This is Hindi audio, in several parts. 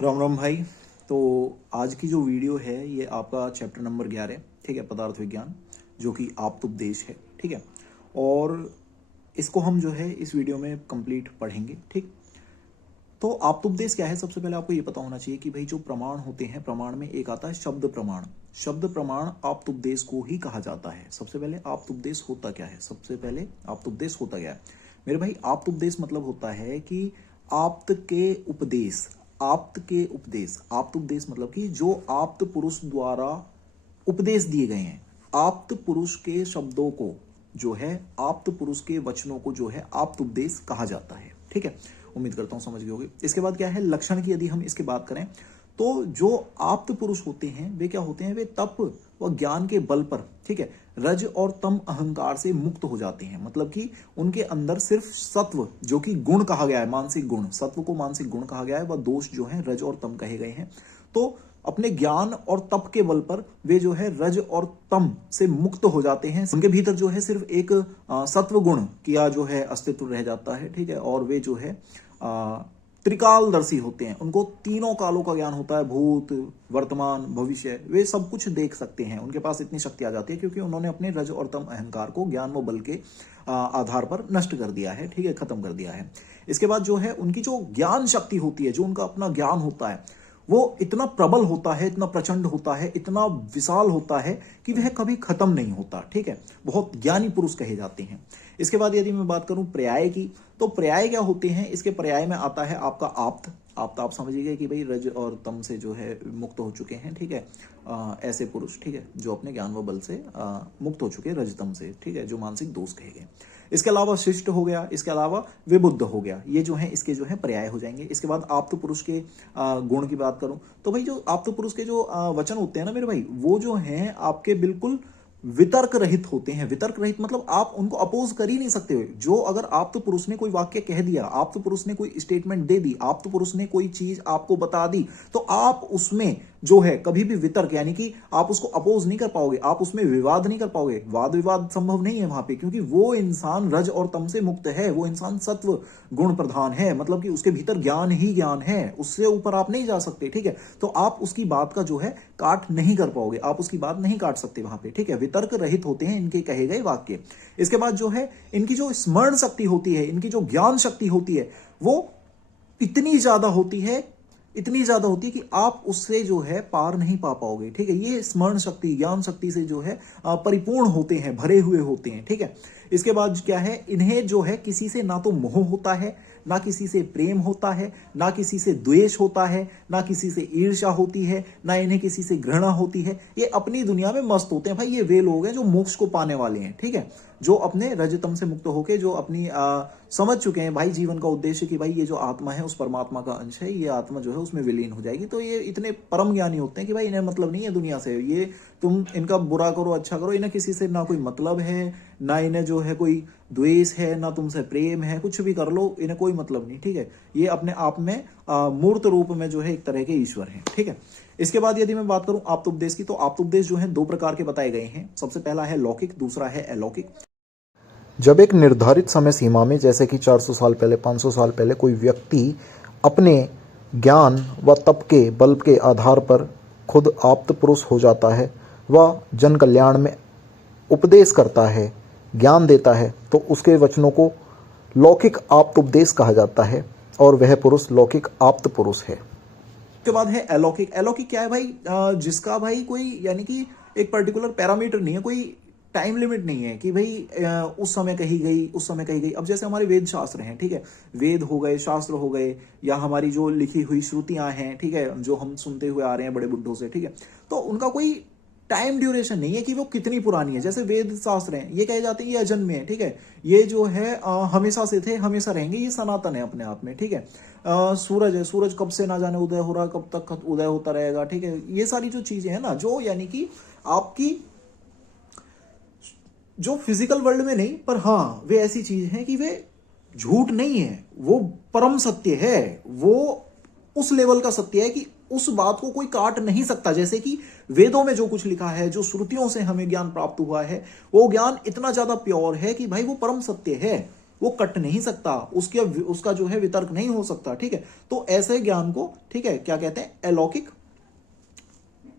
राम राम भाई। तो आज की जो वीडियो है ये आपका चैप्टर नंबर 11, ठीक है, पदार्थ विज्ञान, जो कि आप्तोपदेश है, ठीक है। और इसको हम जो है इस वीडियो में कंप्लीट पढ़ेंगे, ठीक। तो आप्तोपदेश क्या है, सबसे पहले आपको ये पता होना चाहिए कि भाई जो प्रमाण होते हैं, प्रमाण में एक आता है शब्द प्रमाण। शब्द प्रमाण आप्तोपदेश को ही कहा जाता है। सबसे पहले आप्तोपदेश होता क्या है, सबसे पहले आप्तोपदेश होता क्या है मेरे भाई। आप्तोपदेश मतलब होता है कि आप्त के उपदेश, आप्त के उपदेश, आप्तोपदेश मतलब कि जो आप्त पुरुष द्वारा उपदेश दिए गए हैं। आप्त पुरुष के शब्दों को जो है, आप्त पुरुष के वचनों को जो है आप्तोपदेश कहा जाता है, ठीक है। उम्मीद करता हूं समझ गए होगे। इसके बाद क्या है, लक्षण की यदि हम इसकी बात करें तो जो आप्त पुरुष होते हैं वे क्या होते हैं, वे तप व ज्ञान के बल पर, ठीक है, रज और तम अहंकार से मुक्त हो जाते हैं। मतलब कि उनके अंदर सिर्फ सत्व, जो कि गुण कहा गया है, मानसिक गुण, सत्व को मानसिक गुण कहा गया है, वह दोष जो है रज और तम कहे गए हैं। तो अपने ज्ञान और तप के बल पर वे जो है रज और तम से मुक्त हो जाते हैं। उनके भीतर जो है सिर्फ एक सत्व गुण किया जो है अस्तित्व रह जाता है, ठीक है। और वे जो है त्रिकालदर्शी होते हैं। उनको तीनों कालों का ज्ञान होता है, भूत, वर्तमान, भविष्य, वे सब कुछ देख सकते हैं। उनके पास इतनी शक्ति आ जाती है क्योंकि उन्होंने अपने रज और तम अहंकार को ज्ञान व बल के आधार पर नष्ट कर दिया है, ठीक है, खत्म कर दिया है। इसके बाद जो है उनकी जो ज्ञान शक्ति होती है, जो उनका अपना ज्ञान होता है, वो इतना प्रबल होता है, इतना प्रचंड होता है, इतना विशाल होता है कि वह कभी खत्म नहीं होता, ठीक है। बहुत ज्ञानी पुरुष कहे जाते हैं। इसके बाद यदि मैं बात करूं पर्याय की, तो पर्याय क्या होते हैं, इसके पर्याय में आता है आपका आप्त। आप्त आप समझिए कि भाई रज और तम से जो है मुक्त हो चुके हैं, ठीक है। ऐसे पुरुष, ठीक है, जो अपने ज्ञान व बल से मुक्त हो चुके हैं रजतम से, ठीक है, जो मानसिक दोष कहे गए। इसके अलावा शिष्ट हो गया, इसके अलावा विबुद्ध हो गया, ये जो है इसके जो है पर्याय हो जाएंगे। इसके बाद आप्त पुरुष के गुण की बात करूं तो भाई जो आप्त पुरुष के जो वचन होते हैं ना मेरे भाई, वो जो हैं आपके बिल्कुल वितर्क रहित होते हैं। वितर्क रहित मतलब आप उनको अपोज कर ही नहीं सकते। जो अगर आप्त पुरुष ने कोई वाक्य कह दिया, आप्त पुरुष ने कोई स्टेटमेंट दे दी, आप्त पुरुष ने कोई चीज आपको बता दी, तो आप उसमें जो है कभी भी वितर्क, यानी कि आप उसको अपोज नहीं कर पाओगे, आप उसमें विवाद नहीं कर पाओगे। वाद विवाद संभव नहीं है वहां पे, क्योंकि वो इंसान रज और तम से मुक्त है, वो इंसान सत्व गुण प्रधान है। मतलब कि उसके भीतर ज्ञान ही ज्ञान है, उससे ऊपर आप नहीं जा सकते, ठीक है। तो आप उसकी बात का जो है काट नहीं कर पाओगे, आप उसकी बात नहीं काट सकते वहां पे, ठीक है। वितर्क रहित होते हैं इनके कहे गए वाक्य। इसके बाद जो है इनकी जो स्मरण शक्ति होती है, इनकी जो ज्ञान शक्ति होती है, वो इतनी ज्यादा होती है, इतनी ज्यादा होती है कि आप उससे जो है पार नहीं पा पाओगे, ठीक है। ये स्मरण शक्ति, ज्ञान शक्ति से जो है परिपूर्ण होते हैं, भरे हुए होते हैं, ठीक है। इसके बाद क्या है, इन्हें जो है किसी से ना तो मोह होता है, ना किसी से प्रेम होता है, ना किसी से द्वेष होता है, ना किसी से ईर्ष्या होती है, ना इन्हें किसी से घृणा होती है। ये अपनी दुनिया में मस्त होते हैं भाई। ये वे लोग हैं जो मोक्ष को पाने वाले हैं, ठीक है, जो अपने रजतम से मुक्त होकर जो अपनी समझ चुके हैं भाई जीवन का उद्देश्य कि भाई ये जो आत्मा है उस परमात्मा का अंश है, ये आत्मा जो है उसमें विलीन हो जाएगी। तो ये इतने परम ज्ञानी होते हैं कि भाई इन्हें मतलब नहीं है दुनिया से। ये तुम इनका बुरा करो अच्छा करो, इन्हें किसी से ना कोई मतलब है, ना इन्हें जो है कोई द्वेष है, ना तुमसे प्रेम है, कुछ भी कर लो, इन्हें कोई मतलब नहीं, ठीक है। ये अपने आप में मूर्त रूप में जो है एक तरह के ईश्वर हैं, ठीक है। इसके बाद यदि मैं बात करूं आप्तोपदेश की, तो आप्तोपदेश जो है दो प्रकार के बताए गए हैं। सबसे पहला है लौकिक, दूसरा है अलौकिक। जब एक निर्धारित समय सीमा में, जैसे कि 400 साल पहले, 500 साल पहले, कोई व्यक्ति अपने ज्ञान व तप के बल के आधार पर खुद आप्त पुरुष हो जाता है, वह जन कल्याण में उपदेश करता है, ज्ञान देता है, तो उसके वचनों को लौकिक आप्तोपदेश कहा जाता है और वह पुरुष लौकिक आप्त पुरुष है। उसके बाद है अलौकिक। अलौकिक क्या है भाई, जिसका भाई कोई यानी कि एक पर्टिकुलर पैरामीटर नहीं है, कोई टाइम लिमिट नहीं है कि भाई उस समय कही गई, उस समय कही गई। अब जैसे हमारे वेद शास्त्र हैं, ठीक है, वेद हो गए, शास्त्र हो गए, या हमारी जो लिखी हुई श्रुतियां हैं, ठीक है, जो हम सुनते हुए आ रहे हैं बड़े बुड्ढों से, ठीक है, तो उनका कोई टाइम ड्यूरेशन नहीं है कि वो कितनी पुरानी है। जैसे वेद शास्त्र हैं, ये कहे जाते हैं ये अजन्मे है, ठीक है, ये जो है हमेशा से थे, हमेशा रहेंगे, ये सनातन है अपने आप में, ठीक है। सूरज है, सूरज कब से ना जाने उदय हो रहा, कब तक उदय होता रहेगा, ठीक है। ये सारी जो चीजें हैं ना, जो यानी कि आपकी जो फिजिकल वर्ल्ड में नहीं, पर हाँ वे ऐसी चीज हैं कि वे झूठ नहीं है, वो परम सत्य है, वो उस लेवल का सत्य है कि उस बात को कोई काट नहीं सकता। जैसे कि वेदों में जो कुछ लिखा है, जो श्रुतियों से हमें ज्ञान प्राप्त हुआ है, वो ज्ञान इतना ज्यादा प्योर है कि भाई वो परम सत्य है, वो कट नहीं सकता, उसका जो है वितर्क नहीं हो सकता, ठीक है। तो ऐसे ज्ञान को, ठीक है, क्या कहते हैं, अलौकिक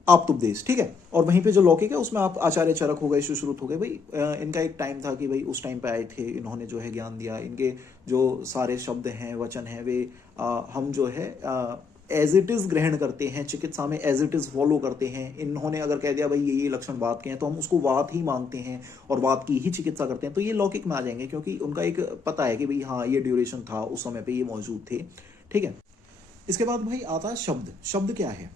आप्तुपदेश, ठीक है। और वहीं पे जो लौकिक है उसमें आप आचार्य चरक हो गए, सुश्रुत हो गए, भाई इनका एक टाइम था कि भाई उस टाइम पे आए थे, इन्होंने जो है ज्ञान दिया, इनके जो सारे शब्द हैं, वचन हैं, वे हम जो है एज इट इज ग्रहण करते हैं, चिकित्सा में एज इट इज फॉलो करते हैं। इन्होंने अगर कह दिया भाई ये लक्षण वात के हैं तो हम उसको वात ही मानते हैं और वात की ही चिकित्सा करते हैं, तो ये लौकिक में आ जाएंगे, क्योंकि उनका एक पता है कि भाई हाँ ये ड्यूरेशन था, उस समय पे ये मौजूद थे, ठीक है। इसके बाद भाई आता है शब्द। शब्द क्या है?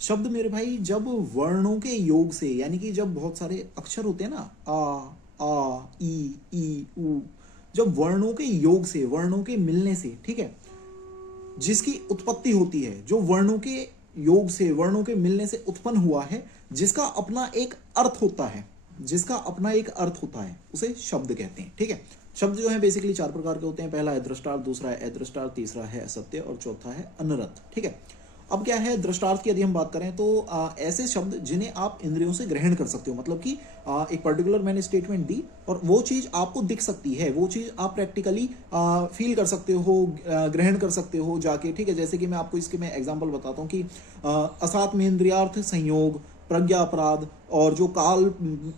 शब्द मेरे भाई जब वर्णों के योग से, यानी कि जब बहुत सारे अक्षर होते हैं ना, आ ई उ, जब वर्णों के योग से, वर्णों के मिलने से, ठीक है, जिसकी उत्पत्ति होती है, जो वर्णों के योग से, वर्णों के मिलने से उत्पन्न हुआ है, जिसका अपना एक अर्थ होता है, जिसका अपना एक अर्थ होता है, उसे शब्द कहते हैं, ठीक है। शब्द जो है बेसिकली 4 प्रकार के होते हैं। पहला है दृष्टार्थ, दूसरा है अदृष्टार्थ, तीसरा है असत्य और चौथा है अनर्थ, ठीक है। अब क्या है दृष्टार्थ की यदि हम बात करें तो ऐसे शब्द जिन्हें आप इंद्रियों से ग्रहण कर सकते हो, मतलब कि एक पर्टिकुलर मैंने स्टेटमेंट दी और वो चीज आपको दिख सकती है, वो चीज आप प्रैक्टिकली फील कर सकते हो, ग्रहण कर सकते हो जाके, ठीक है। जैसे कि मैं आपको इसके मैं एग्जांपल बताता हूँ कि असात्म इंद्रियार्थ संयोग, प्रज्ञा अपराध और जो काल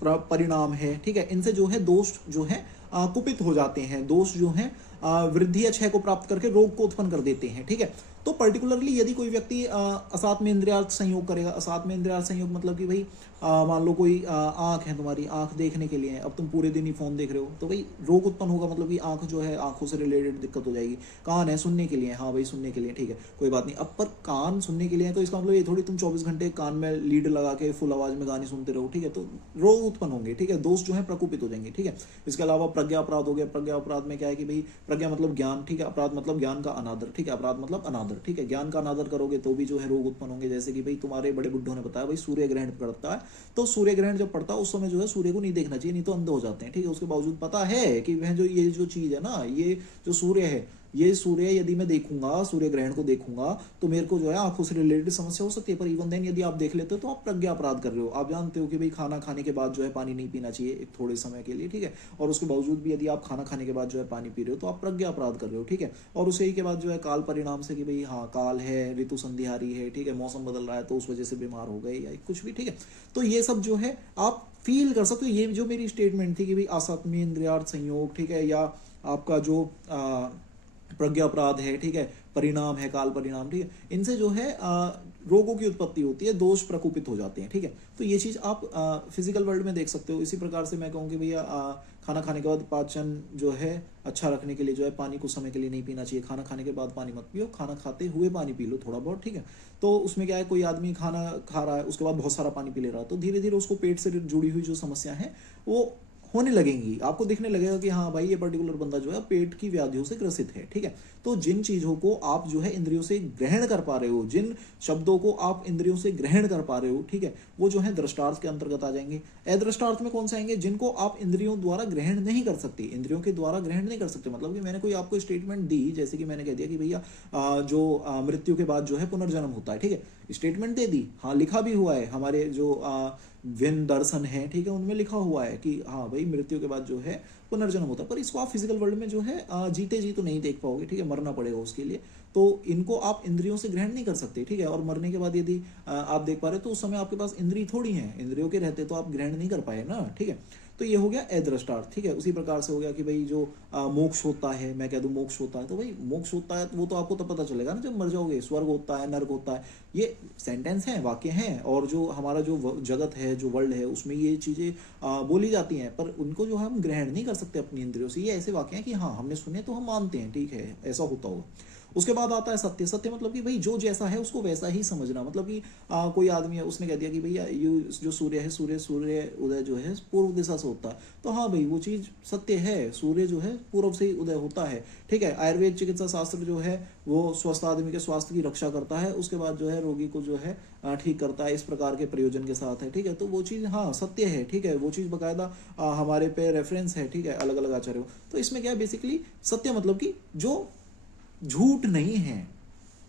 परिणाम है, ठीक है, इनसे जो है दोष जो है कुपित हो जाते हैं। दोष जो है वृद्धि या क्षय को प्राप्त करके रोग को उत्पन्न कर देते हैं, ठीक है। तो पर्टिकुलरली यदि कोई व्यक्ति असात्म इंद्रियार्थ संयोग करेगा, असात्म इंद्रियार्थ संयोग मतलब कि भाई मान लो कोई आंख है, तुम्हारी आंख देखने के लिए है, अब तुम पूरे दिन ही फोन देख रहे हो, तो भाई रोग उत्पन्न होगा, मतलब कि आंख जो है, आंखों से रिलेटेड दिक्कत हो जाएगी। कान है सुनने के लिए, हाँ भाई सुनने के लिए, ठीक है, कोई बात नहीं। अब पर कान सुनने के लिए है तो इसका मतलब ये थोड़ी तुम 24 घंटे कान में लीड लगा के फुल आवाज में गाने सुनते रहो, ठीक है, तो रोग उत्पन्न होंगे, ठीक है, दोष जो है प्रकोपित हो जाएंगे, ठीक है। इसके अलावा प्रज्ञा अपराध हो गया। प्रज्ञा अपराध में क्या है कि भाई प्रज्ञा मतलब ज्ञान, ठीक है, अपराध मतलब ज्ञान का अनादर, ठीक है, अपराध मतलब अनादर, ठीक है, ज्ञान का अनादर करोगे तो भी जो है रोग उत्पन्न होंगे। जैसे कि भाई तुम्हारे बड़े बुड्ढों ने बताया भाई सूर्य ग्रहण पड़ता है, तो सूर्य ग्रहण जब पड़ता है उस समय जो है सूर्य को नहीं देखना चाहिए, नहीं तो अंधे हो जाते हैं, ठीक है। उसके बावजूद पता है कि वह जो ये जो चीज है ना, ये जो सूर्य है, ये सूर्य यदि मैं देखूंगा, सूर्य ग्रहण को देखूंगा तो मेरे को जो है आंखों से रिलेटेड समस्या हो सकती है, पर इवन देन यदि आप देख लेते हो तो आप प्रज्ञा अपराध कर रहे हो। आप जानते हो कि भाई खाना खाने के बाद जो है पानी नहीं पीना चाहिए एक थोड़े समय के लिए, ठीक है, और उसके बावजूद भी यदि आप खाना खाने के बाद जो है पानी पी रहे हो तो आप प्रज्ञा अपराध कर रहे हो, ठीक है। और उसे ही के बाद जो है काल परिणाम से कि भाई हाँ काल है, ऋतु संधिहारी है, ठीक है, मौसम बदल रहा है तो उस वजह से बीमार हो गए या कुछ भी, ठीक है। तो ये सब जो है आप फील कर सकते हो। ये जो मेरी स्टेटमेंट थी कि भाई आसात्मी इंद्रियार्थ संयोग, ठीक है, या आपका जो प्रज्ञा अपराध है, ठीक है, परिणाम है, काल परिणाम, ठीक है, इनसे जो है रोगों की उत्पत्ति होती है, दोष प्रकोपित हो जाते हैं, ठीक है। तो ये चीज आप फिजिकल वर्ल्ड में देख सकते हो। इसी प्रकार से मैं कहूँ कि भैया खाना खाने के बाद पाचन जो है अच्छा रखने के लिए जो है पानी कुछ समय के लिए नहीं पीना चाहिए। खाना खाने के बाद पानी मत पियो, खाना खाते हुए पानी पी लो थोड़ा बहुत, ठीक है। तो उसमें क्या है, कोई आदमी खाना खा रहा है उसके बाद बहुत सारा पानी पी ले रहा है, तो धीरे धीरे उसको पेट से जुड़ी हुई जो समस्या है वो होने लगेंगी। आपको दिखने लगेगा कि हाँ भाई ये पर्टिकुलर बंदा जो है पेट की व्याधियों से ग्रसित है, ठीक है। तो जिन चीजों को आप जो है इंद्रियों से ग्रहण कर पा रहे हो, जिन शब्दों को आप इंद्रियों से ग्रहण कर पा रहे हो, ठीक है, वो जो है दृष्टार्थ के अंतर्गत आ जाएंगे। अदृष्टार्थ में कौन से आएंगे? जिनको आप इंद्रियों द्वारा ग्रहण नहीं कर सकते, इंद्रियों के द्वारा ग्रहण नहीं कर सकते। मतलब कि मैंने कोई आपको स्टेटमेंट दी, जैसे कि मैंने कह दिया कि भैया जो मृत्यु के बाद जो है पुनर्जन्म होता है, ठीक है, स्टेटमेंट दे दी, हाँ लिखा भी हुआ है, हमारे जो विन दर्शन है, ठीक है, उनमें लिखा हुआ है कि हाँ भाई मृत्यु के बाद जो है पुनर्जन्म होता है, पर इसको आप फिजिकल वर्ल्ड में जो है जीते जी तो नहीं देख पाओगे, ठीक है, मरना पड़ेगा उसके लिए। तो इनको आप इंद्रियों से ग्रहण नहीं कर सकते, ठीक है। और मरने के बाद यदि आप देख पा रहे हो तो उस समय आपके पास इंद्रिय थोड़ी है, इंद्रियों के रहते तो आप ग्रहण नहीं कर पाए ना, ठीक है। तो ये हो गया अदृष्टार्थ, ठीक है। उसी प्रकार से हो गया कि भाई जो मोक्ष होता है, मैं कह दूं मोक्ष होता है, तो भाई मोक्ष होता है वो तो आपको तो पता चलेगा ना जब मर जाओगे। स्वर्ग होता है, नर्क होता है, ये सेंटेंस है, वाक्य हैं, और जो हमारा जो जगत है, जो वर्ल्ड है, उसमें ये चीजें बोली जाती हैं, पर उनको जो है हम ग्रहण नहीं कर सकते अपनी इंद्रियों से। ये ऐसे वाक्य हैं कि हाँ हमने सुने तो हम मानते हैं, ठीक है, ऐसा होता होगा। उसके बाद आता है सत्य। सत्य मतलब कि भाई जो जैसा है उसको वैसा ही समझना। मतलब कि कोई आदमी है, उसने कह दिया कि भैया ये जो सूर्य है, सूर्य उदय जो है पूर्व दिशा से होता है, तो हाँ भाई वो चीज सत्य है, सूर्य जो है पूर्व से ही उदय होता है, ठीक है। आयुर्वेद चिकित्सा शास्त्र जो है वो स्वस्थ आदमी के स्वास्थ्य की रक्षा करता है, उसके बाद जो है रोगी को जो है ठीक करता है, इस प्रकार के प्रयोजन के साथ है, ठीक है। तो वो चीज हाँ सत्य है, ठीक है, वो चीज बकायदा हमारे पे रेफरेंस है, ठीक है, अलग अलग आचार्यों। तो इसमें क्या है, बेसिकली सत्य मतलब कि जो झूठ नहीं है,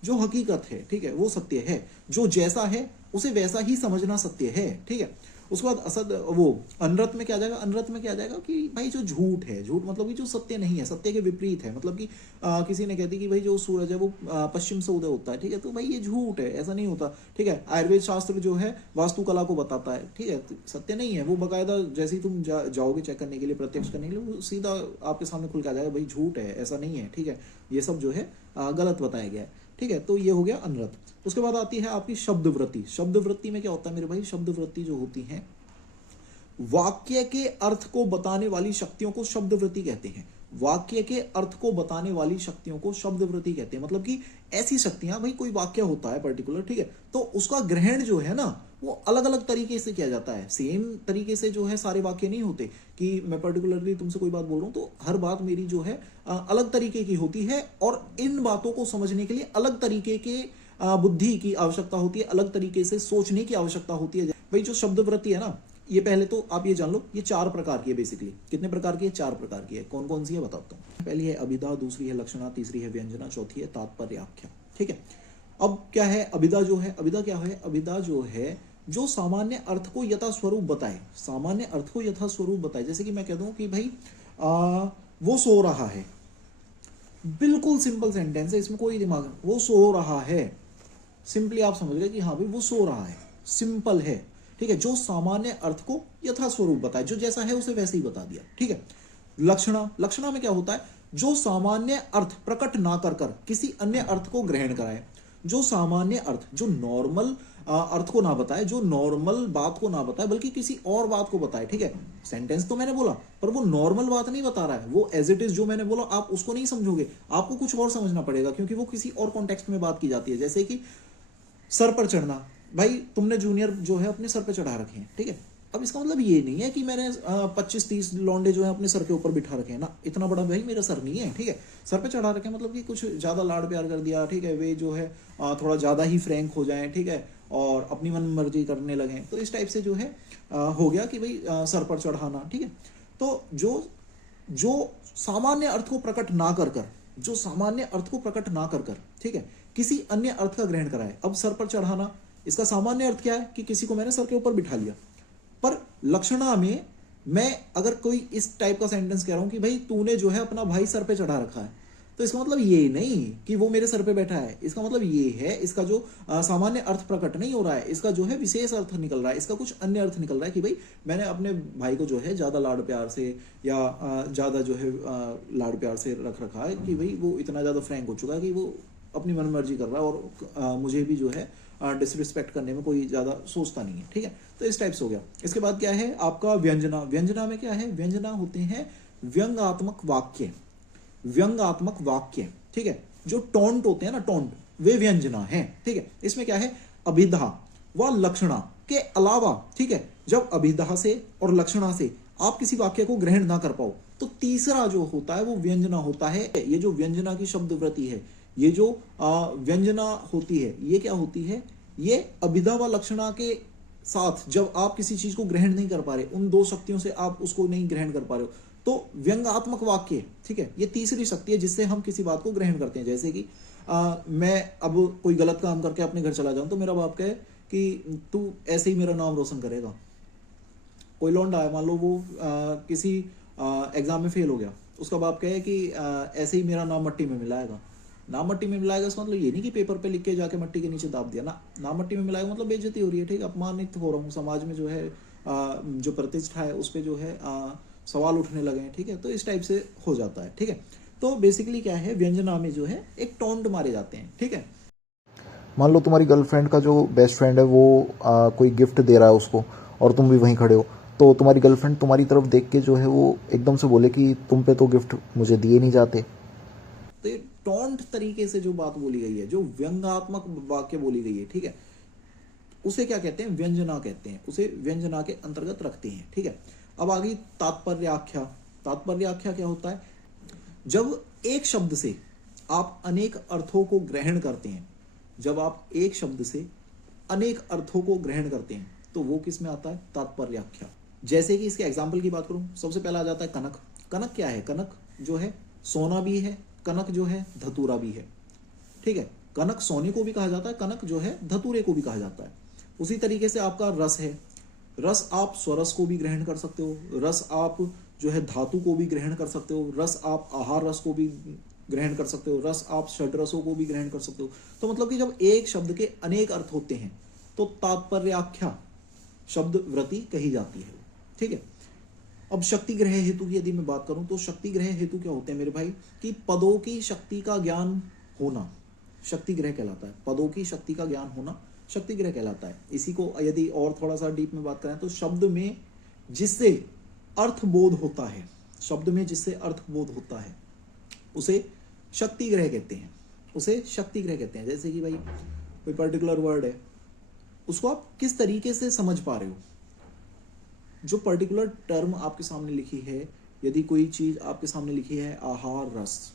जो हकीकत है, ठीक है, वो सत्य है। जो जैसा है उसे वैसा ही समझना सत्य है, ठीक है। उसके बाद असद, वो अनर्थ में क्या आ जाएगा, अनर्थ में क्या आ जाएगा कि भाई जो झूठ है, झूठ मतलब कि जो सत्य नहीं है, सत्य के विपरीत है, मतलब कि किसी ने कहती कि भाई जो सूरज है वो पश्चिम से उदय होता है, ठीक है, तो भाई ये झूठ है, ऐसा नहीं होता, ठीक है। आयुर्वेद शास्त्र जो है वास्तुकला को बताता है, ठीक है, तो सत्य नहीं है वो, बाकायदा जैसे ही तुम जाओगे चेक करने के लिए, प्रत्यक्ष करने के लिए, वो सीधा आपके सामने खुल के आ जाएगा, भाई झूठ है, ऐसा नहीं है, ठीक है, ये सब जो है गलत बताया गया है, ठीक है। तो ये हो गया अनर्थ। उसके बाद आती है आपकी शब्द वृत्ति। शब्द वृत्ति में क्या होता है मेरे भाई, शब्द वृत्ति जो होती है, वाक्य के अर्थ को बताने वाली शक्तियों को शब्द वृत्ति कहते हैं। वाक्य के अर्थ को बताने वाली शक्तियों को शब्द वृत्ति कहते हैं, मतलब कि ऐसी शक्तियां, भाई कोई वाक्य होता है पर्टिकुलर, ठीक है, तो उसका ग्रहण जो है ना वो अलग अलग तरीके से किया जाता है। सेम तरीके से जो है सारे वाक्य नहीं होते, कि मैं पर्टिकुलरली तुमसे कोई बात बोल रहा हूं तो हर बात मेरी जो है अलग तरीके की होती है, और इन बातों को समझने के लिए अलग तरीके के बुद्धि की आवश्यकता होती है, अलग तरीके से सोचने की आवश्यकता होती है। भाई जो शब्द वृत्ति है ना, ये पहले तो आप ये जान लो, ये 4 प्रकार की है बेसिकली। कितने प्रकार की है? 4 प्रकार की है। कौन कौन सी है बताता हूँ। पहली है अभिधा, दूसरी है लक्षणा, तीसरी है व्यंजना, चौथी है तात्पर्य आख्या, ठीक है। अब क्या है अभिधा जो है, अभिधा क्या है, अभिधा जो है जो सामान्य अर्थ को यथा स्वरूप बताए, सामान्य अर्थ को यथा स्वरूप बताए। जैसे कि मैं कह दूं कि भाई वो सो रहा है, बिल्कुल सिंपल सेंटेंस है, इसमें कोई दिमाग, वो सो रहा है, सिंपली आप समझ गए कि हाँ भाई वो सो रहा है, सिंपल है, ठीक है। जो सामान्य अर्थ को यथा स्वरूप बताए, जो जैसा है उसे वैसे ही बता दिया, ठीक है। लक्षणा, लक्षणा में क्या होता है, जो सामान्य अर्थ प्रकट ना कर कर किसी अन्य अर्थ को ग्रहण कराए। जो सामान्य अर्थ, जो नॉर्मल अर्थ को ना बताए, जो नॉर्मल बात को ना बताए, बल्कि किसी और बात को बताए, ठीक है। सेंटेंस तो मैंने बोला, पर वो नॉर्मल बात नहीं बता रहा है, वो एज इट इज जो मैंने बोला आप उसको नहीं समझोगे, आपको कुछ और समझना पड़ेगा, क्योंकि वो किसी और कॉन्टेक्स्ट में बात की जाती है। जैसे कि सर पर चढ़ना, भाई तुमने जूनियर जो है अपने सर पे चढ़ा रखे हैं, ठीक है। अब इसका मतलब ये नहीं है कि मैंने 25-30 लौंडे जो है अपने सर के ऊपर बिठा रखे हैं ना, इतना बड़ा भाई मेरा सर नहीं है, ठीक है। सर पे चढ़ा रखे हैं मतलब कि कुछ ज़्यादा लाड प्यार कर दिया, ठीक है, वे जो है थोड़ा ज़्यादा ही फ्रैंक हो जाएं, ठीक है, और अपनी मन मर्जी करने लगें, तो इस टाइप से जो है हो गया कि भाई सर पर चढ़ाना, ठीक है। तो जो जो सामान्य अर्थ को प्रकट ना कर कर, जो सामान्य अर्थ को प्रकट ना कर कर, ठीक है, किसी अन्य अर्थ का ग्रहण कराए। अब सर पर चढ़ाना, इसका सामान्य अर्थ क्या है कि किसी को मैंने सर के ऊपर बिठा लिया, पर लक्षणा में मैं अगर कोई इस टाइप का सेंटेंस कह रहा हूं कि भाई तूने जो है अपना भाई सर पे चढ़ा रखा है, तो इसका मतलब ये नहीं कि वो मेरे सर पे बैठा है, इसका मतलब ये है, इसका जो सामान्य अर्थ प्रकट नहीं हो रहा है, इसका जो है विशेष अर्थ निकल रहा है, इसका कुछ अन्य अर्थ निकल रहा है कि भाई मैंने अपने भाई को जो है ज़्यादा लाड प्यार से या ज़्यादा जो है लाड प्यार से रख रखा है, कि भाई वो इतना ज़्यादा फ्रैंक हो चुका है कि वो अपनी मन मर्जी कर रहा है, और मुझे भी जो है डिसरिस्पेक्ट करने में कोई ज़्यादा सोचता नहीं है, ठीक है। तो इस टाइप से हो गया। इसके बाद क्या है आपका व्यंजना। व्यंजना में क्या है, व्यंजना होते हैं व्यंग्यात्मक वाक्य, व्यंग्यात्मक वाक्य, ठीक है। जो टोंट होते हैं ना, टोंट, वे व्यंजना है, ठीक है। इसमें क्या है, अभिधा व लक्षणा के अलावा, ठीक है, जब अभिधा से और लक्षणा से आप किसी वाक्य को ग्रहण ना कर पाओ, तो तीसरा जो होता है वो व्यंजना होता है। ये जो व्यंजना की शब्द वृत्ति है, ये जो व्यंजना होती है, ये क्या होती है, ये अभिधा व लक्षणा के साथ जब आप किसी चीज को ग्रहण नहीं कर पा रहे, उन दो शक्तियों से आप उसको नहीं ग्रहण कर पा रहे हो, तो व्यंग्यात्मक वाक्य, ठीक है, ये तीसरी शक्ति है जिससे हम किसी बात को ग्रहण करते हैं। जैसे कि मैं अब कोई गलत काम करके अपने घर चला जाऊं, तो मेरा बाप कहे कि तू ऐसे ही मेरा नाम रोशन करेगा। कोई लौंडा है, मान लो वो किसी एग्जाम में फेल हो गया, उसका बाप कहे कि ऐसे ही मेरा नाम मट्टी में मिलाएगा। नाम मट्टी में मिलाएगा इसका मतलब ये नहीं कि पेपर पे लिख के जाके मट्टी के नीचे दाब दिया ना, नाम मट्टी में मिलाएगा मतलब बेइज्जती हो रही है, ठीक है, अपमानित हो रहा हूँ, समाज में जो है जो प्रतिष्ठा है उस पर जो है सवाल उठने लगे हैं, ठीक है। तो इस टाइप से हो जाता है, ठीक है। तो बेसिकली क्या है, व्यंजना में जो है एक टोंट मारे जाते हैं, ठीक है। मान लो तुम्हारी गर्लफ्रेंड का जो बेस्ट फ्रेंड है वो कोई गिफ्ट दे रहा है उसको, और तुम भी वहीं खड़े हो, तो तुम्हारी गर्लफ्रेंड तुम्हारी तरफ देख के जो है वो एकदम से बोले कि तुम पे तो गिफ्ट मुझे दिए नहीं जाते। तो ये टोंट तरीके से जो बात बोली गई है, जो व्यंग्यात्मक वाक्य बोली गई है, ठीक है, उसे क्या कहते हैं, व्यंजना कहते हैं, उसे व्यंजना के अंतर्गत रखते हैं, ठीक है। अब आ गई तात्पर्य आख्या। तात्पर्य आख्या क्या होता है, जब एक शब्द से आप अनेक अर्थों को ग्रहण करते हैं, जब आप एक शब्द से अनेक अर्थों को ग्रहण करते हैं, तो वो किस में आता है, तात्पर्य आख्या। जैसे कि इसके एग्जाम्पल की बात करूं, सबसे पहला आ जाता है कनक। कनक क्या है, कनक जो है सोना भी है, कनक जो है धतूरा भी है, ठीक है। कनक सोने को भी कहा जाता है, कनक जो है धतूरे को भी कहा जाता है। उसी तरीके से आपका रस है, रस आप स्वरस को भी ग्रहण कर सकते हो, रस आप जो है धातु को भी ग्रहण कर सकते हो, रस आप आहार रस को भी ग्रहण कर सकते हो, रस आप षड रसों को भी ग्रहण कर सकते हो। तो मतलब कि जब एक शब्द के अनेक अर्थ होते हैं तो तात्पर्याख्या शब्द वृत्ति कही जाती है। ठीक है। अब शक्ति ग्रह हेतु की यदि मैं बात करूं तो शक्ति ग्रह हेतु क्या होते हैं मेरे भाई, कि पदों की शक्ति का ज्ञान होना शक्ति ग्रह कहलाता है। पदों की शक्ति का ज्ञान होना शक्ति ग्रह कहलाता है। इसी को यदि और थोड़ा सा डीप में बात करें तो शब्द में जिससे अर्थबोध होता है, शब्द में जिससे अर्थबोध होता है उसे शक्ति ग्रह कहते हैं, उसे शक्ति ग्रह कहते हैं। जैसे कि भाई कोई पर्टिकुलर वर्ड है, उसको आप किस तरीके से समझ पा रहे हो, जो पर्टिकुलर टर्म आपके सामने लिखी है, यदि कोई चीज आपके सामने लिखी है आहार रस,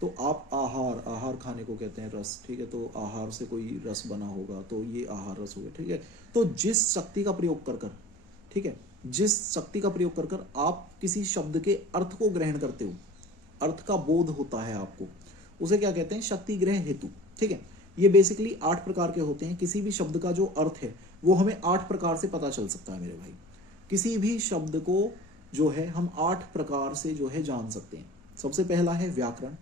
तो आप आहार खाने को कहते हैं रस। ठीक है, तो आहार से कोई रस बना होगा तो ये आहार रस हो गया। ठीक है, तो जिस शक्ति का प्रयोग कर ठीक है, जिस शक्ति का प्रयोग कर आप किसी शब्द के अर्थ को ग्रहण करते हो, अर्थ का बोध होता है आपको, उसे क्या कहते हैं, शक्ति ग्रह हेतु। ठीक है, ये बेसिकली 8 प्रकार के होते हैं। किसी भी शब्द का जो अर्थ है वो हमें 8 प्रकार से पता चल सकता है मेरे भाई। किसी भी शब्द को जो है हम 8 प्रकार से जो है जान सकते हैं। सबसे पहला है व्याकरण।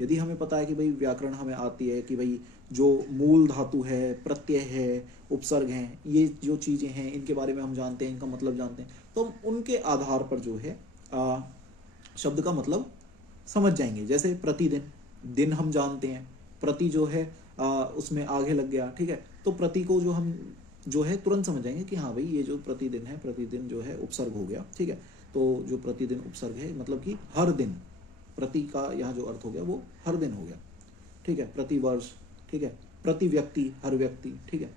यदि हमें पता है कि भाई व्याकरण हमें आती है कि भाई जो मूल धातु है, प्रत्यय है, उपसर्ग हैं, ये जो चीजें हैं इनके बारे में हम जानते हैं, इनका मतलब जानते हैं, तो हम उनके आधार पर जो है शब्द का मतलब समझ जाएंगे। जैसे प्रतिदिन, दिन हम जानते हैं, प्रति जो है उसमें आगे लग गया। ठीक है, तो प्रति को जो हम जो है तुरंत समझ जाएंगे कि हाँ भाई ये जो प्रतिदिन है, प्रतिदिन जो है उपसर्ग हो गया। ठीक है, तो जो प्रतिदिन उपसर्ग है मतलब कि हर दिन, प्रति का यहाँ जो अर्थ हो गया वो हर दिन हो गया। ठीक है, प्रति वर्ष, ठीक है, प्रति व्यक्ति, हर व्यक्ति। ठीक है,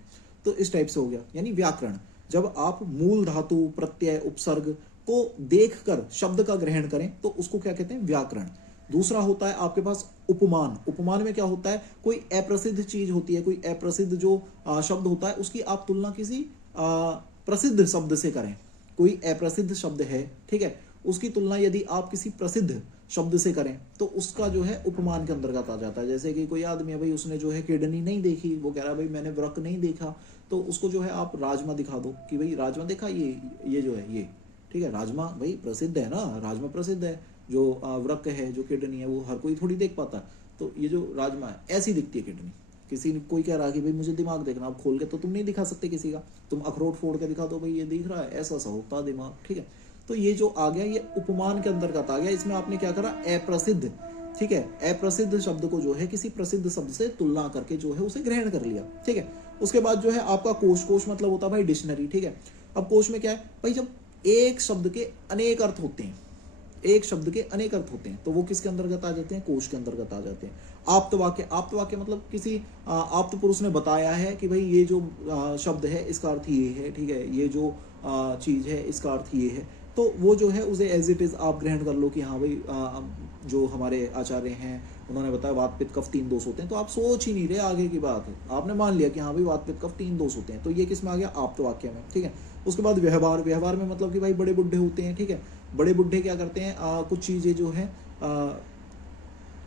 तो इस टाइप से हो गया। यानी व्याकरण, जब आप मूल धातु, प्रत्यय, उपसर्ग को देखकर शब्द का ग्रहण करें तो उसको क्या कहते हैं, व्याकरण। दूसरा होता है आपके पास उपमान। उपमान में क्या होता है, कोई अप्रसिद्ध चीज होती है, कोई अप्रसिद्ध जो शब्द होता है उसकी आप तुलना किसी प्रसिद्ध शब्द से करें। कोई अप्रसिद्ध शब्द है, ठीक है, उसकी तुलना यदि आप किसी प्रसिद्ध शब्द से करें तो उसका जो है उपमान के अंतर्गत आ जाता है। जैसे कि कोई आदमी है भाई, उसने जो है किडनी नहीं देखी, वो कह रहा है भाई मैंने वृक नहीं देखा, तो उसको जो है आप राजमा दिखा दो कि भाई राजमा देखा, ये जो है ये, ठीक है, राजमा भाई प्रसिद्ध है ना, राजमा प्रसिद्ध है। जो वृक है, जो किडनी है, वो हर कोई थोड़ी देख पाता है। तो ये जो राजमा है ऐसी दिखती है किडनी। किसी ने कोई कह रहा है कि भाई मुझे दिमाग देखना, आप खोल के तो तुम नहीं दिखा सकते किसी का, तुम अखरोट फोड़ के दिखा दो भाई ये दिख रहा है, ऐसा सा होता दिमाग। ठीक है, तो ये जो आ गया ये उपमान के अंतर्गत आ गया। इसमें आपने क्या करा, अप्रसिद्ध, ठीक है, अप्रसिद्ध शब्द को जो है किसी प्रसिद्ध शब्द से तुलना करके जो है उसे ग्रहण कर लिया। ठीक है, उसके बाद जो है आपका कोश। कोश मतलब होता है भाई डिक्शनरी। ठीक है, अब कोश में क्या है भाई, जब एक शब्द के अनेक अर्थ होते हैं, एक शब्द के अनेक अर्थ होते हैं तो वो किसके अंतर्गत आ जाते हैं, कोश के अंतर्गत आ जाते हैं। आप्तवाक्य, आप्तवाक्य मतलब किसी आप्त पुरुष ने बताया है कि भाई ये जो शब्द है इसका अर्थ ये है। ठीक है, ये जो चीज है इसका अर्थ ये है, तो वो जो है उसे एज इट इज आप ग्रहण कर लो कि हाँ भाई जो हमारे आचार्य हैं उन्होंने बताया वात पित्त कफ 3 दोष होते हैं, तो आप सोच ही नहीं रहे आगे की बात, आपने मान लिया कि हाँ भाई वात पित्त कफ 3 दोष होते हैं। तो ये किस में आ गया, आप्तवाक्य में। ठीक है, उसके बाद व्यवहार। व्यवहार में मतलब कि भाई बड़े बुढ़े होते हैं। ठीक है, बड़े बुढ़े क्या करते हैं, कुछ चीजें जो है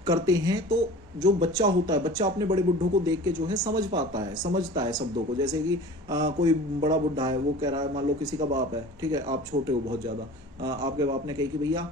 करते हैं, तो जो बच्चा होता है, बच्चा अपने बड़े बुढ़ों को देख के जो है समझ पाता है, समझता है शब्दों को। जैसे कि कोई बड़ा बुढ़ा है, वो कह रहा है, मान लो किसी का बाप है, ठीक है, आप छोटे हो बहुत ज्यादा, आपके बाप ने कही कि भैया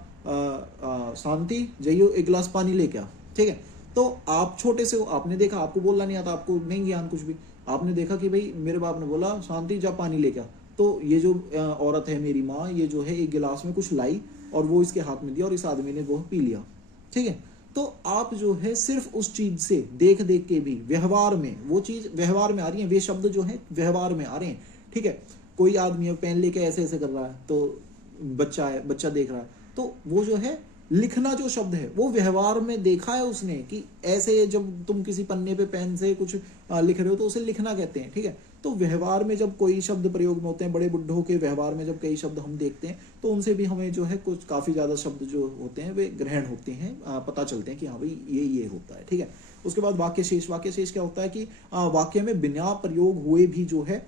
शांति जाइयो एक गिलास पानी लेके आ। ठीक है, तो आप छोटे से हो, आपने देखा, आपको बोलना नहीं आता, आपको नहीं ज्ञान कुछ भी, आपने देखा कि भाई मेरे बाप ने बोला शांति जा पानी लेके आ, तो ये जो औरत है मेरी माँ, ये जो है एक गिलास में कुछ लाई और वो इसके हाथ में दिया और इस आदमी ने वो पी लिया। ठीक है, तो आप जो है सिर्फ उस चीज से देख देख के भी व्यवहार में, वो चीज व्यवहार में आ रही है, वे शब्द जो है व्यवहार में आ रहे हैं। ठीक है, कोई आदमी है पेन लेके ऐसे ऐसे कर रहा है, तो बच्चा है, बच्चा देख रहा है, तो वो जो है लिखना जो शब्द है वो व्यवहार में देखा है उसने कि ऐसे, जब तुम किसी पन्ने पे पेन से कुछ लिख रहे हो तो उसे लिखना कहते हैं। ठीक है, तो व्यवहार में जब कोई शब्द प्रयोग में होते हैं, बड़े बुढ़ों के व्यवहार में जब कई शब्द हम देखते हैं तो उनसे भी हमें जो है कुछ काफी ज्यादा शब्द जो होते हैं वे ग्रहण होते हैं, पता चलते हैं कि हाँ भाई ये होता है। ठीक है, उसके बाद वाक्य शेष। वाक्य शेष क्या होता है कि वाक्य में बिना प्रयोग हुए भी जो है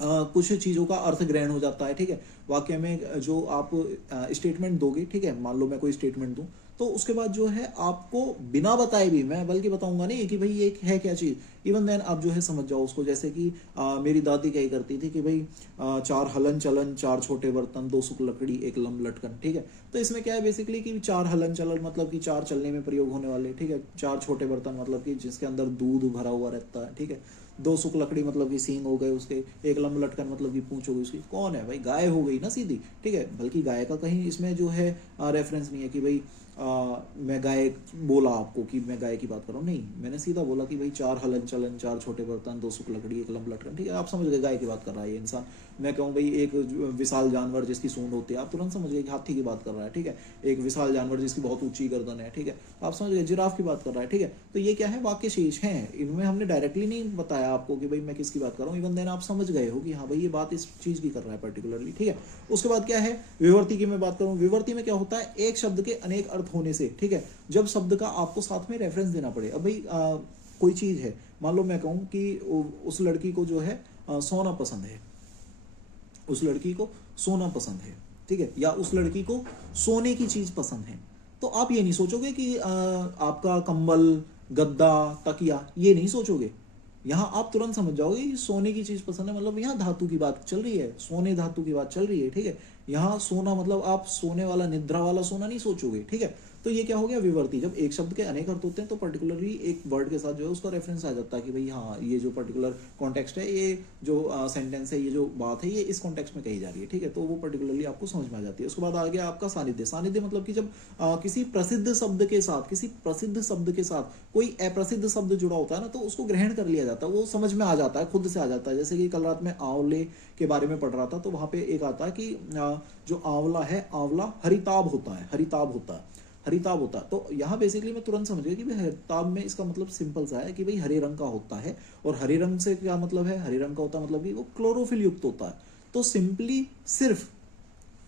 कुछ चीजों का अर्थ ग्रहण हो जाता है। ठीक है, वाक्य में जो आप स्टेटमेंट दोगे, ठीक है, मान लो मैं कोई स्टेटमेंट दूं, तो उसके बाद जो है आपको बिना बताए भी, मैं बल्कि बताऊंगा नहीं कि भाई ये है क्या चीज, इवन देन आप जो है समझ जाओ उसको, जैसे कि मेरी दादी क्या ही करती थी कि भाई 4 हलन चलन 4 छोटे बर्तन 2 सुख लकड़ी 1 लम लटकन, ठीक है। तो इसमें क्या है बेसिकली कि 4 हलन चलन मतलब कि 4 चलने में प्रयोग होने वाले, ठीक है। 4 छोटे बर्तन मतलब कि जिसके अंदर दूध भरा हुआ रहता है, ठीक है। 2 सुख लकड़ी मतलब कि सींग हो गए उसके, 1 लम लटकन मतलब कि पूंछ हो गई उसकी। कौन है भाई, गाय हो गई ना सीधी, ठीक है। बल्कि गाय का कहीं इसमें जो है रेफरेंस नहीं है कि भाई मैं गाय बोला आपको कि मैं गाय की बात कर रहा हूँ, नहीं, मैंने सीधा बोला कि भाई 4 हलन चलन 4 छोटे बर्तन 2 सुख लकड़ी 1 लम लटकन, ठीक है। आप समझ गए गाय की बात कर रहा है ये इंसान। मैं कहूँ भाई एक विशाल जानवर जिसकी सूंड होती है, आप तुरंत समझ गए कि हाथी की बात कर रहा है, ठीक है। एक विशाल जानवर जिसकी बहुत ऊंची गर्दन है, ठीक है, आप समझ गए जिराफ की बात कर रहा है, ठीक है। तो ये क्या है, वाक्य शेष हैं, इनमें हमने डायरेक्टली नहीं बताया आपको कि भाई मैं किसकी बात कर रहा हूँ। इवन देन आप समझ गए हो कि हाँ भाई ये बात इस चीज की कर रहा है पर्टिकुलरली, ठीक है। उसके बाद क्या है, विवर्ती की मैं बात करूँ। विवर्ती में क्या होता है, एक शब्द के अनेक अर्थ होने से, ठीक है, जब शब्द का आपको साथ में रेफरेंस देना पड़े। अब भाई कोई चीज है, मान लो मैं कहूँ कि उस लड़की को जो है सोना पसंद है, उस लड़की को सोना पसंद है, ठीक है, या उस लड़की को सोने की चीज पसंद है। तो आप ये नहीं सोचोगे कि आपका कंबल गद्दा तकिया, ये नहीं सोचोगे। यहाँ आप तुरंत समझ जाओगे कि सोने की चीज पसंद है, मतलब यहाँ धातु की बात चल रही है, सोने धातु की बात चल रही है, ठीक है। यहाँ सोना मतलब आप सोने वाला निद्रा वाला सोना नहीं सोचोगे, ठीक है। तो ये क्या हो गया, विवर्ती। जब एक शब्द के अनेक अर्थ होते हैं तो पर्टिकुलरली एक वर्ड के साथ जो है उसका रेफरेंस आ जाता है कि भाई हाँ ये जो पर्टिकुलर कॉन्टेक्स्ट है, ये जो सेंटेंस है, ये जो बात है, ये इस कॉन्टेक्स्ट में कही जा रही है, ठीक है। तो वो पर्टिकुलरली आपको समझ में आ जाती है। उसके बाद आ गया आपका सानिध्य। सानिध्य मतलब कि जब किसी प्रसिद्ध शब्द के साथ, किसी प्रसिद्ध शब्द के साथ कोई अप्रसिद्ध शब्द जुड़ा होता है ना, तो उसको ग्रहण कर लिया जाता है, वो समझ में आ जाता है, खुद से आ जाता है। जैसे कि कल रात में आंवले के बारे में पढ़ रहा था, तो वहां पे एक आता है कि जो आंवला है, आंवला हरिताभ होता है, हरिताभ होता है, हरिताभ होता है। तो यहाँ बेसिकली मैं तुरंत समझ गया कि भाई हरिताभ में इसका मतलब सिंपल सा है कि भाई हरे रंग का होता है। और हरे रंग से क्या मतलब है, हरे रंग का होता है मतलब कि वो क्लोरोफिल युक्त होता है। तो सिंपली सिर्फ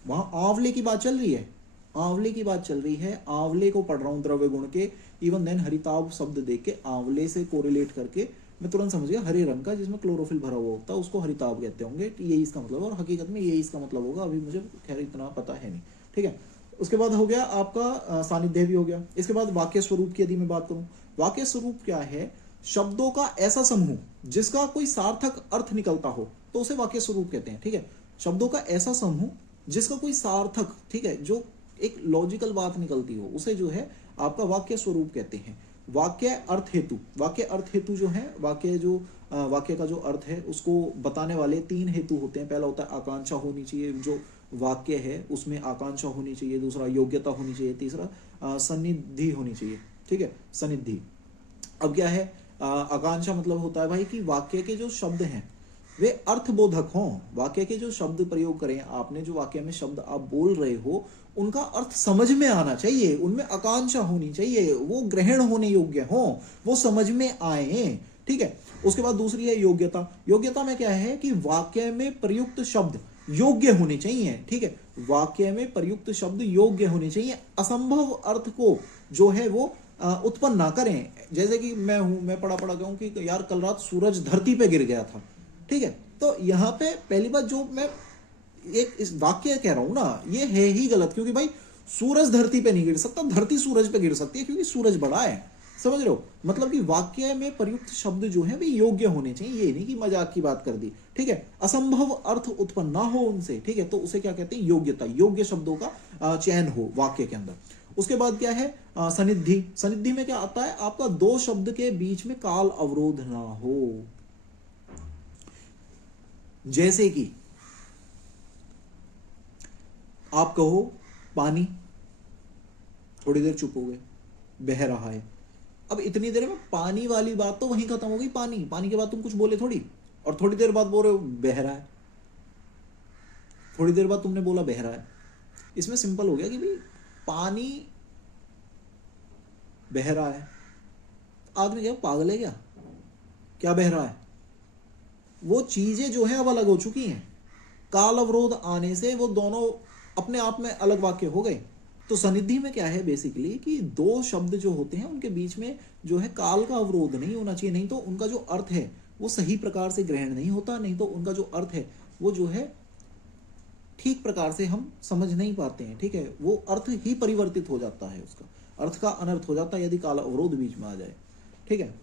वहां आंवले की बात चल रही है, आंवले की बात चल रही है, आंवले को पढ़ रहा हूं द्रव्य गुण के, इवन देन हरिताभ शब्द देख के आंवले से कोरिलेट करके मैं तुरंत समझ गया हरे रंग का जिसमें क्लोरोफिल भरा हुआ होता है उसको हरिताभ कहते होंगे, यही इसका मतलब। और हकीकत में यही इसका मतलब होगा, अभी मुझे खैर इतना पता है नहीं, ठीक है। उसके बाद हो गया आपका सानिध्य भी हो गया। इसके बाद वाक्य स्वरूप की यदि मैं बात करूं, वाक्य स्वरूप क्या है, शब्दों का ऐसा समूह जिसका कोई सार्थक अर्थ निकलता हो तो उसे वाक्य स्वरूप कहते हैं, ठीक है। शब्दों का ऐसा समूह जिसका कोई सार्थक, ठीक है, जो एक लॉजिकल बात निकलती हो, उसे जो है आपका वाक्य स्वरूप कहते हैं। वाक्य अर्थ हेतु, वाक्य अर्थ हेतु जो है, वाक्य का जो अर्थ है उसको बताने वाले 3 हेतु होते हैं। पहला होता है आकांक्षा होनी चाहिए, जो वाक्य है उसमें आकांक्षा होनी चाहिए। दूसरा योग्यता होनी चाहिए। तीसरा सन्निधि होनी चाहिए, ठीक है, सन्निधि। अब क्या है, आकांक्षा मतलब होता है भाई कि वाक्य के जो शब्द हैं वे अर्थबोधक हों। वाक्य के जो शब्द प्रयोग करें आपने, जो वाक्य में शब्द आप बोल रहे हो, उनका अर्थ समझ में आना चाहिए, उनमें आकांक्षा होनी चाहिए, वो ग्रहण होने योग्य हो, वो समझ में आए, ठीक है। उसके बाद दूसरी है योग्यता। योग्यता में क्या है कि वाक्य में प्रयुक्त शब्द योग्य होने चाहिए, ठीक है। वाक्य में प्रयुक्त शब्द योग्य होने चाहिए, असंभव अर्थ को जो है वो उत्पन्न ना करें। जैसे कि मैं पढ़ा कहूं कि यार कल रात सूरज धरती पे गिर गया था, ठीक है। तो यहाँ पे पहली बात जो मैं एक इस वाक्य कह रहा हूं ना, ये है ही गलत, क्योंकि भाई सूरज धरती पे नहीं गिर सकता, धरती सूरज पे गिर सकती है क्योंकि सूरज बड़ा है, समझ रहे हो। मतलब कि वाक्य में प्रयुक्त शब्द जो है वे योग्य होने चाहिए, ये नहीं कि मजाक की बात कर दी, ठीक है। असंभव अर्थ उत्पन्न ना हो उनसे, ठीक है, तो उसे क्या कहते हैं, योग्यता। योग्य शब्दों का चयन हो वाक्य के अंदर। उसके बाद क्या है, सनिधि। सनिधि में क्या आता है, आपका 2 शब्द के बीच में काल अवरोध ना हो। जैसे कि आप कहो पानी, थोड़ी देर चुप हो गए, बह रहा है। अब इतनी देर में पानी वाली बात तो वहीं खत्म हो गई, पानी, पानी के बाद तुम कुछ बोले थोड़ी, और थोड़ी देर बाद बोल रहे हो बह रहा है, थोड़ी देर बाद तुमने बोला बह रहा है। इसमें सिंपल हो गया कि भाई पानी बह रहा है। आदमी क्या पागल है क्या बह रहा है? वो चीजें जो है अब अलग हो चुकी हैं। काल अवरोध आने से वो दोनों अपने आप में अलग वाक्य हो गए। तो सनिधि में क्या है बेसिकली कि 2 शब्द जो होते हैं उनके बीच में जो है काल का अवरोध नहीं होना चाहिए, नहीं तो उनका जो अर्थ है वो सही प्रकार से ग्रहण नहीं होता, नहीं तो उनका जो अर्थ है वो जो है ठीक प्रकार से हम समझ नहीं पाते हैं, ठीक है। वो अर्थ ही परिवर्तित हो जाता है, उसका अर्थ का अनर्थ हो जाता है यदि काल अवरोध बीच में आ जाए, ठीक है।